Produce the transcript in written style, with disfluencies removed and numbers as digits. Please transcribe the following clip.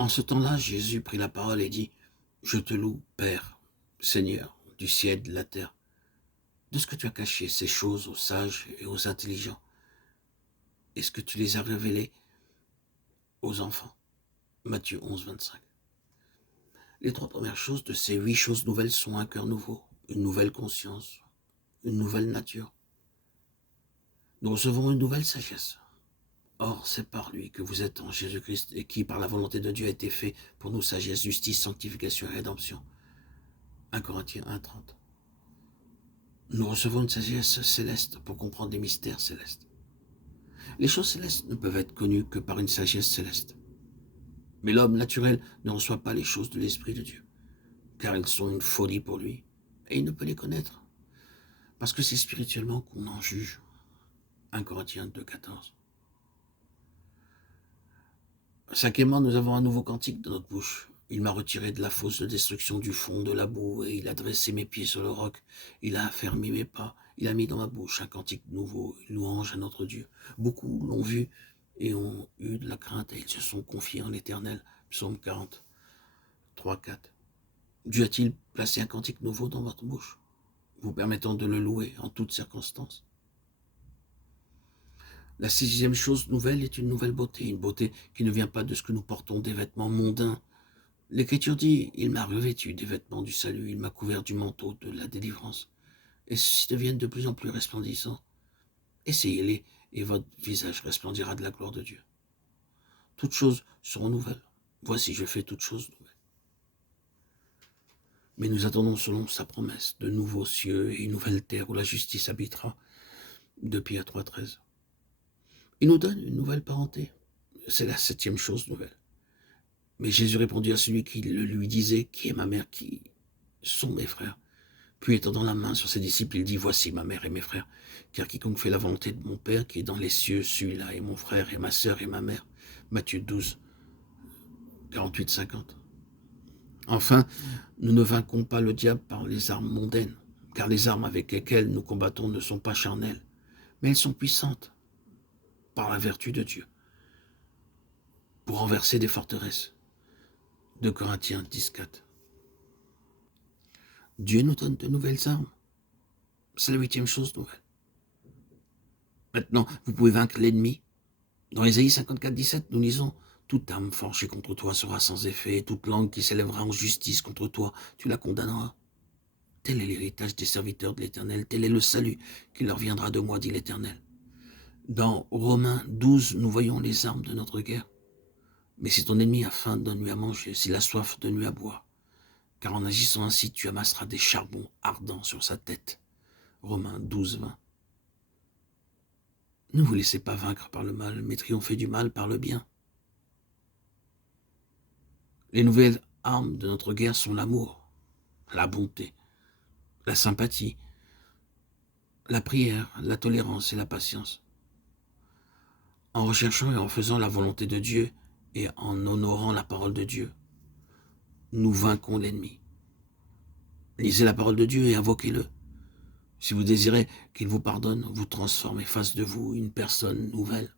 En ce temps-là, Jésus prit la parole et dit, « Je te loue, Père, Seigneur, du ciel et de la terre, de ce que tu as caché ces choses aux sages et aux intelligents, et ce que tu les as révélées aux enfants. » Matthieu 11, 25. Les trois premières choses de ces 8 choses nouvelles sont un cœur nouveau, une nouvelle conscience, une nouvelle nature. Nous recevons une nouvelle sagesse. Or, c'est par lui que vous êtes en Jésus-Christ et qui, par la volonté de Dieu, a été fait pour nous sagesse, justice, sanctification et rédemption. 1 Corinthiens 1, 30. Nous recevons une sagesse céleste pour comprendre les mystères célestes. Les choses célestes ne peuvent être connues que par une sagesse céleste. Mais l'homme naturel ne reçoit pas les choses de l'Esprit de Dieu, car elles sont une folie pour lui, et il ne peut les connaître, parce que c'est spirituellement qu'on en juge. 1 Corinthiens 2, 14. Cinquièmement, nous avons un nouveau cantique dans notre bouche. Il m'a retiré de la fosse de destruction du fond de la boue, et il a dressé mes pieds sur le roc. Il a affermi mes pas. Il a mis dans ma bouche un cantique nouveau, une louange à notre Dieu. Beaucoup l'ont vu et ont eu de la crainte, et ils se sont confiés en l'Éternel. Psaume 40, 3, 4. Dieu a-t-il placé un cantique nouveau dans votre bouche, vous permettant de le louer en toutes circonstances? La sixième chose nouvelle est une nouvelle beauté, une beauté qui ne vient pas de ce que nous portons, des vêtements mondains. L'Écriture dit, « Il m'a revêtu des vêtements du salut, il m'a couvert du manteau de la délivrance. » Et ceux-ci deviennent de plus en plus resplendissants. Essayez-les, et votre visage resplendira de la gloire de Dieu. Toutes choses seront nouvelles. Voici, je fais toutes choses nouvelles. Mais nous attendons selon sa promesse de nouveaux cieux et une nouvelle terre où la justice habitera. 2 Pierre 3, 13. Il nous donne une nouvelle parenté. C'est la septième chose nouvelle. Mais Jésus répondit à celui qui le lui disait, « Qui est ma mère, qui sont mes frères ?» Puis étendant la main sur ses disciples, il dit, « Voici ma mère et mes frères, car quiconque fait la volonté de mon Père qui est dans les cieux, celui-là est mon frère et ma sœur et ma mère. » Matthieu 12, 48, 50. Enfin, nous ne vaincrons pas le diable par les armes mondaines, car les armes avec lesquelles nous combattons ne sont pas charnelles, mais elles sont puissantes par la vertu de Dieu pour renverser des forteresses. 2 Corinthiens 10, 4. Dieu nous donne de nouvelles armes. C'est la huitième chose nouvelle. Maintenant, vous pouvez vaincre l'ennemi. Dans Ésaïe 54, 17, nous lisons, « Toute arme forgée contre toi sera sans effet, et toute langue qui s'élèvera en justice contre toi, tu la condamneras. Tel est l'héritage des serviteurs de l'Éternel, tel est le salut qui leur viendra de moi, dit l'Éternel. » Dans Romains 12, nous voyons les armes de notre guerre. « Mais si ton ennemi a faim, donne-lui à manger, s'il a soif, donne-lui à boire. Car en agissant ainsi, tu amasseras des charbons ardents sur sa tête. » Romains 12, 20. Ne vous laissez pas vaincre par le mal, mais triomphez du mal par le bien. Les nouvelles armes de notre guerre sont l'amour, la bonté, la sympathie, la prière, la tolérance et la patience. En recherchant et en faisant la volonté de Dieu et en honorant la parole de Dieu, nous vaincrons l'ennemi. Lisez la parole de Dieu et invoquez-le. Si vous désirez qu'il vous pardonne, vous transformez face de vous une personne nouvelle.